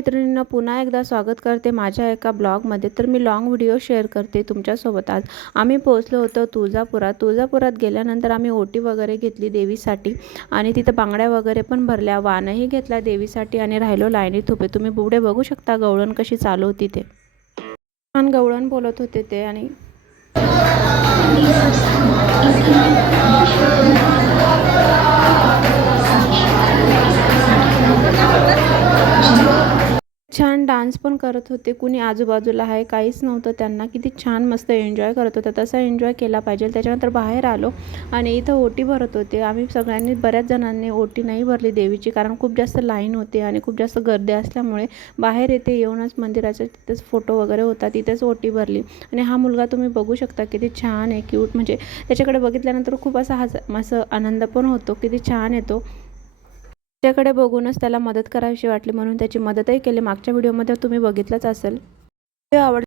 मैत्रिणींनो, पुन्हा एकदा स्वागत करते माझ्या एका ब्लॉगमध्ये। तर मी लॉंग व्हिडिओ शेअर करते तुमच्यासोबत। आज आम्ही पोहोचलो होतो तुळजापुरात गेल्यानंतर आम्ही ओटी वगैरे घेतली देवीसाठी आणि तिथे बांगड्या वगैरे पण भरल्या, वाणही घेतला देवीसाठी आणि राहिलो लाईनीत उभे। तुम्ही पुढे बघू शकता गवळण कशी चालू होती ते। छान गवळण बोलत होते ते आणि छान डान्स पण करत होते। कुणी आजूबाजूला आहे काहीच नव्हतं त्यांना। किती छान मस्त एन्जॉय करत होता, तसा एन्जॉय केला पाहिजे। त्याच्यानंतर बाहेर आलो आणि इथं ओटी भरत होते आम्ही सगळ्यांनी। बऱ्याच जणांनी ओटी नाही भरली देवीची, कारण खूप जास्त लाईन होती आणि खूप जास्त गर्दी असल्यामुळे बाहेर येथे येऊनच मंदिराच्या तिथेच फोटो वगैरे होता, तिथेच ओटी भरली। आणि हा मुलगा तुम्ही बघू शकता किती छान आहे, क्यूट। म्हणजे त्याच्याकडे बघितल्यानंतर खूप असा आनंद पण होतो, किती छान येतो। त्याच्याकडे बघूनच त्याला मदत करावीशी वाटली म्हणून त्याची मदतही केली। मागच्या व्हिडिओमध्ये तुम्ही बघितलंच असेल। व्हिडिओ आवडला